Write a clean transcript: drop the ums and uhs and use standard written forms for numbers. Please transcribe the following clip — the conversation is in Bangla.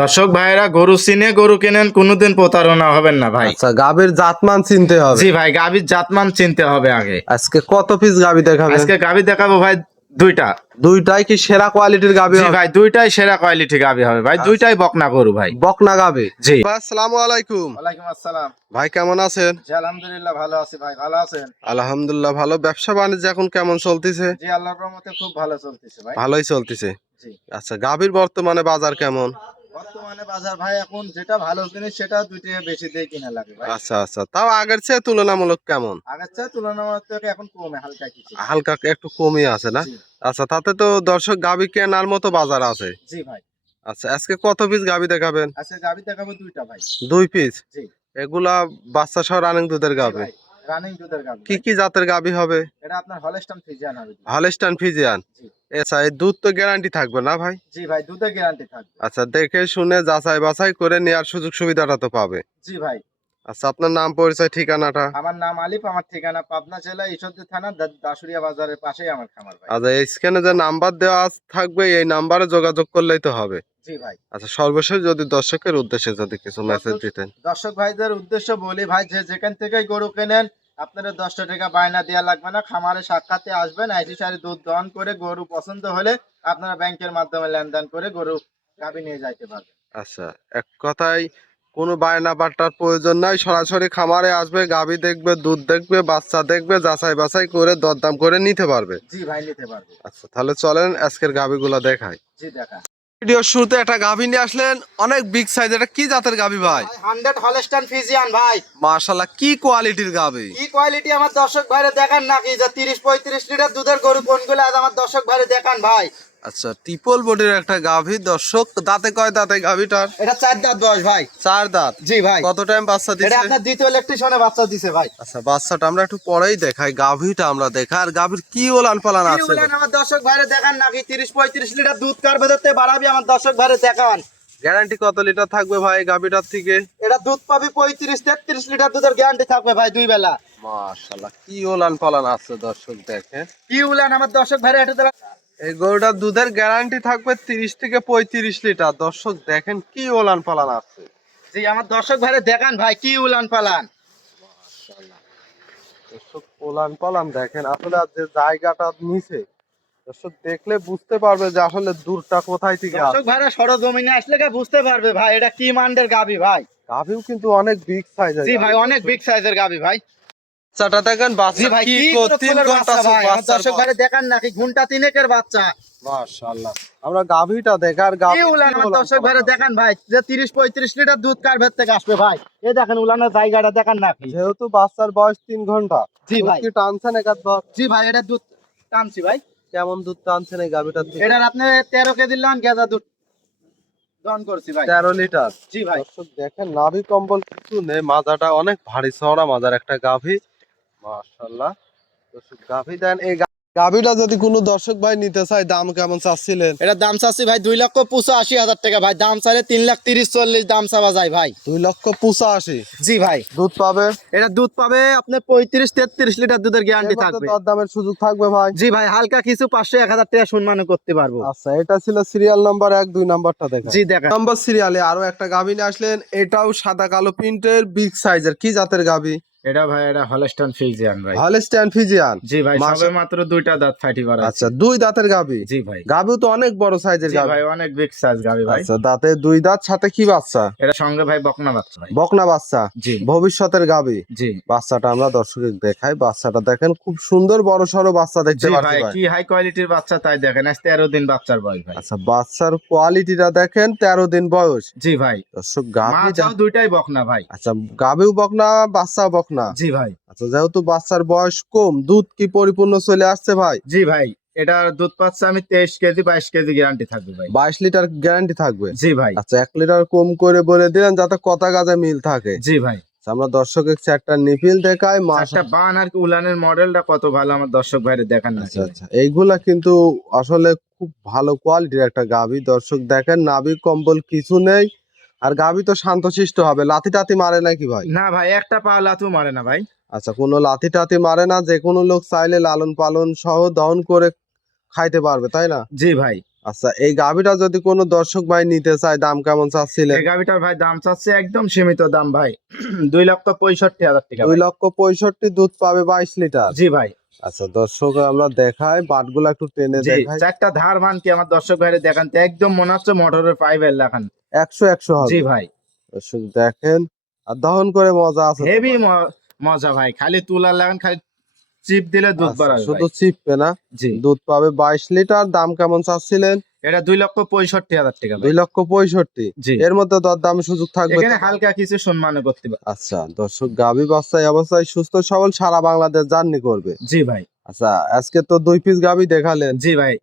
দর্শক ভাইরা গরু চিনে গরু কেনেন, কোনোদিন প্রতারণা হবেন না ভাই। আচ্ছা, গাভীর জাতমান চিনতে হবে। জি ভাই, গাভীর জাতমান চিনতে হবে আগে। আজকে কত পিস গাভী দেখাবেন? আজকে গাভী দেখাবো ভাই দুইটা। দুইটাই কি সেরা কোয়ালিটির গাভী জি হবে? ভাই, দুইটাই সেরা কোয়ালিটি গাভী হবে ভাই, দুইটাই বকনা গরু ভাই। বকনা গাভী। জি। ভাই আসসালামু আলাইকুম। ওয়ালাইকুম আসসালাম। ভাই কেমন আছেন? জি আলহামদুলিল্লাহ ভালো আছি ভাই, ভালো আছেন? আলহামদুলিল্লাহ ভালো। ব্যবসা বাণিজ্য এখন কেমন চলতেছে? জি আল্লাহর রহমতে খুব ভালো চলতেছে ভাই। ভালোই চলতেছে। জি। আচ্ছা, গাভীর বর্তমানে বাজার কেমন? বর্তমানে বাজার ভাই এখন যেটা ভালো জিনিস সেটা 2 টাকা বেশি দিয়ে কিনা লাগে ভাই। আচ্ছা আচ্ছা, তাও আগের চেয়ে তুলনামূলক কেমন? আগের চেয়ে তুলনামূলক এখন কমে হালকা কিছু। হালকা একটু কমই আছে না? জি। আচ্ছা, তাতে তো দর্শক গাভী কেনার মতো বাজার আছে। জি ভাই, আচ্ছা, আজকে কত পিস গাভী দেখাবেন? আজকে গাভী দেখাবো দুইটা ভাই। 2 পিস। জি। এগুলা বাচ্চা সহ রানিং দুধের গাভী। রানিং দুধের গাভী। কি কি জাতের গাভী হবে? এটা আপনার হলস্টাইন ফ্রিজিয়ান হবে। Holstein Friesian. জি। আচ্ছা, এই দুধ তো গ্যারান্টি থাকবে না ভাই? জি ভাই, দুধের গ্যারান্টি থাকবে। আচ্ছা, দেখে শুনে যাচাই বাছাই করে নেওয়ার সুযোগ সুবিধাটা তো পাবে। জি ভাই। আচ্ছা, আপনার নাম পরিচয় ঠিকানাটা? আমার নাম আলিফ, আমার ঠিকানা পাবনা জেলা ঈশ্বরদী থানা দাসুরিয়া বাজারের পাশেই আমার খামার ভাই। আচ্ছা, এই স্ক্যানে যে নাম্বার দেওয়া থাকবে এই নাম্বারে যোগাযোগ করলেই তো হবে। জি ভাই। আচ্ছা, সর্বশেষ যদি দর্শকের উদ্দেশ্যে যদি কিছু মেসেজ দিতেন। দর্শক ভাইদের উদ্দেশ্য বলি ভাই, যে যেখান থেকেই গরু কেনেন আপনাদের 10 টাকা বায়না দেওয়া লাগবে না। খামারে সাক্ষাতে আসবেন, আইসি সারি দুধ দহন করে গরু পছন্দ হলে আপনারা ব্যাংকের মাধ্যমে লেনদেন করে গরু গাভী নিয়ে যাইতে পারবেন। আচ্ছা, এক কথায় কোনো বায়না বাট্টার প্রয়োজন নাই, সরাসরি খামারে আসবে, গাভী দেখবে, দুধ দেখবে, বাচ্চা দেখবে, যাচাই বাছাই করে দরদাম করে নিতে পারবে। জি ভাই, নিতে পারবে। আচ্ছা, তাহলে চলেন আজকের গাভীগুলো দেখাই। জি দেখা। ভিডিওর শুরুতে একটা গাভী নিয়ে আসলেন, অনেক বিগ সাইজ। এটা কি জাতের গাভী ভাই? 100 হলস্টাইন ফ্রিজিয়ান ভাই। মাশাআল্লাহ, কি কোয়ালিটির গাভী! কি কোয়ালিটি আমার দর্শক ভাইরে দেখান নাকি, যে 30-35 লিটার দুধের গরু কোনগুলো আজ আমার দর্শক ভাইরে দেখান ভাই। আচ্ছা, ট্রিপল বডির একটা গাভী। দর্শক, দাঁতে কয় দাঁতে গাভীটার? এটা 4 দাঁত বয়স ভাই। 4 দাঁত। জি ভাই। কত টাইম বাচ্চা এটা দিচ্ছে? আপনার দ্বিতীয় ইলেকট্রিশনে বাচ্চা দিছে ভাই। আচ্ছা, বাচ্চাটা আমরা একটু পরেই দেখাই, গাভীটা আমরা দেখা। আর গাভীর কি ওলান পালান কি আছে? বলেন আমার দর্শক ভাইরে দেখান নাকি, 30-35 লিটার দুধ কার ভেতরতে বাড়াবি আমার দর্শক ভাইরে দেখান। গ্যারান্টি কত লিটার থাকবে ভাই গাভীটার থেকে? এটা দুধ পাবি 35-33 লিটার দুধের গ্যারান্টি থাকবে ভাই 2 বেলা। মাশাআল্লাহ, কি ওলান পালান আছে দর্শক দেখেন। কি বলেন আমার দর্শক ভাইরে এটা দেখান। এই গরুটার দুধের গ্যারান্টি থাকবে 30 থেকে 35 লিটার। দর্শক দেখেন কি ওলান পালান আছে। জি আমার দর্শক ভাইরে দেখান ভাই, কি উলান পালান। দর্শক ওলান পালান দেখেন, আসলে যে জায়গাটা নিচে দর্শক দেখলে বুঝতে পারবে যে আসলে দূরটা কোথায় থেকে দর্শক আসছে। ভাইরা সরজমিনে আসলে কে বুঝতে পারবে ভাই এটা কি মান্ডের গাবি ভাই। গাভীও কিন্তু অনেক বিগ সাইজের। জি ভাই, অনেক বিগ সাইজের গাবি ভাই। বাচ্চাটা দেখেন, জি বাচ্চা ভাই, কি কি 3 ঘন্টা ভাই আমার বাচ্চার দর্শক ভাইরে দেখান নাকি, ঘন্টা 3 বাচ্চা। মাশাআল্লাহ। আমরা গাভীটা দেখা আর কি গাভী উলান আমার দর্শক ভাইরে দেখান ভাই, যে 30-35 লিটার দুধ কার ভেতর থেকে আসবে ভাই। এই দেখেন উলানের জায়গাটা দেখান নাকি। যেহেতু বাচ্চার বয়স 3 ঘন্টা। জি ভাই। কি টানছেন একাধবার? জি ভাই, এটা দুধ টানছি ভাই। কেমন দুধ টানছেন এই গাভীটার থেকে? এটার আপনি 13 কেজি লান গেজা দুধ দহন করছি ভাই। 13 লিটার। জি ভাই। দর্শক দেখেন, নাভি কম্বল কিছু নেই, মাজাটা অনেক ভারী চওড়া মাজার একটা গাভী। মাশাআল্লাহ। দর্শক গাভী দেন। এই গাভীটা যদি কোনো দর্শক ভাই নিতে চায়, দাম কেমন চাচ্ছিলেন? এটার দাম চাচ্ছি ভাই 2,85,000 টাকা ভাই। দাম চাইলে 3,30,40 দাম চাওয়া যায় ভাই। 2,85,000। জি ভাই। দুধ পাবে? এটা দুধ পাবে আপনার 35-33 লিটার দুধের গ্যারান্টি থাকবে। দরদামের সুযোগ থাকবে ভাই? জি ভাই, হালকা কিছু 500-1000 টাকা সম্মানও করতে পারবো। আচ্ছা, এটা ছিল সিরিয়াল নাম্বার 1, 2 নাম্বারটা দেখেন। জি দেখা। নাম্বার সিরিয়ালে আরো একটা গাভী নিয়ে আসলেন, এটাও সাদা কালো প্রিন্টের বিগ সাইজের। কি জাতের গাভী? এটা ভাই এটা হলস্টাইন ফ্রিজিয়ান ভাই। Holstein Friesian. জি ভাই, সবে মাত্র 2টা দাঁত ফাটি করা। আচ্ছা, 2 দাঁতের গাভী। জি ভাই। গাভীও তো অনেক বড় সাইজের জি গাভী। ভাই, অনেক বিগ সাইজ গাবি ভাই। আচ্ছা, দাঁতে 2 দাঁত, সাথে কি বাচ্চা? এটা সঙ্গে ভাই বকনা বাচ্চা ভাই। বকনা বাচ্চা। জি। ভবিষ্যতের গাভী। জি। বাচ্চাটা আমরা দর্শকের দেখাই। বাচ্চাটা দেখেন, খুব সুন্দর বড় সড়ো বাচ্চা দেখতে জি পাচ্ছি ভাই, ভাই। কি হাই কোয়ালিটির বাচ্চা তাই দেখেন, আজ 13 দিন বাচ্চার বয়স ভাই। আচ্ছা, বাচ্চার কোয়ালিটিটা দেখেন, 13 দিন বয়স। জি ভাই। দর্শক গাভী মাছাও দুইটাই বকনা ভাই। আচ্ছা, গাভীও বকনা, বাচ্চাও বকনা। জি ভাই। আচ্ছা, যেহেতু বাচ্চার বয়স কম, দুধ কি পরিপূর্ণ চলে আসছে ভাই? জি ভাই, এটার দুধ পাচ্ছে আমি 23 কেজি 22 কেজি গ্যারান্টি থাকবে ভাই। 22 লিটার গ্যারান্টি থাকবে? জি ভাই। আচ্ছা, 1 লিটার কম করে বলে দিলেন যাতে কথা কাজে মিল থাকে। জি ভাই। আচ্ছা, আমরা দর্শকের চারটা নিপিল দেখাই। একটা বান আর কি উলানের মডেলটা কত ভালো আমার দর্শক ভাইরে দেখান না। আচ্ছা আচ্ছা, এইগুলা কিন্তু আসলে খুব ভালো কোয়ালিটির একটা গাভী। দর্শক দেখেন, নাভি কম্বল কিছু নেই। আর গাভী তো শান্তশিষ্ট হবে, লাথি টাথি মারে নাকি ভাই? না ভাই, একটা পা লাথু মারে না ভাই। আচ্ছা, কোনো লাথি টাথি মারে না, যে কোনো লোক চাইলে লালন পালন সহ দহন করে খাইতে পারবে, তাই না? জি ভাই। আচ্ছা, এই গাভীটা যদি কোনো দর্শক ভাই নিতে চায় দাম কেমন চাচ্ছিলেন? এই গাভিটার ভাই দাম চাচ্ছে একদম সীমিত দাম ভাই, 2,65,000 টাকা ভাই। 2,65,000 দুধ পাবে 22 লিটার। জি ভাই। আচ্ছা দর্শক আমরা দেখাই, বাটগুলো একটু টেনে জি, দেখাই। চারটা ধার মান কি আমার দর্শক ভাইরে দেখান তো, একদম মনে হচ্ছে মোটরের পাইপের লাগান। 100 হবে। জি ভাই। দর্শক দেখেন, আর দহন করে মজা আছে তো হেভি ভাই। মজা ভাই, খালি তুলার লাগান, খালি চিপ দিলে দুধ আচ্ছা, বাড়াবে শুধু ভাই। চিপবে না, জি, দুধ পাবে 22 লিটার। দাম কেমন চাচ্ছিলেন? এটা 2,65,000 টাকা ভাই। 2,65,000। জি, এর মধ্যে দরদাম সুযোগ থাকবে এখানে তো? হালকা কিছু সম্মান করতে পারে। আচ্ছা দর্শক, গাভী বাচ্চা এই অবস্থায় সুস্থ সবল সারা বাংলাদেশ জার্নি করবে। জি ভাই। আচ্ছা, আজকে তো 2 পিস গাভী দেখালেন, জি ভাই।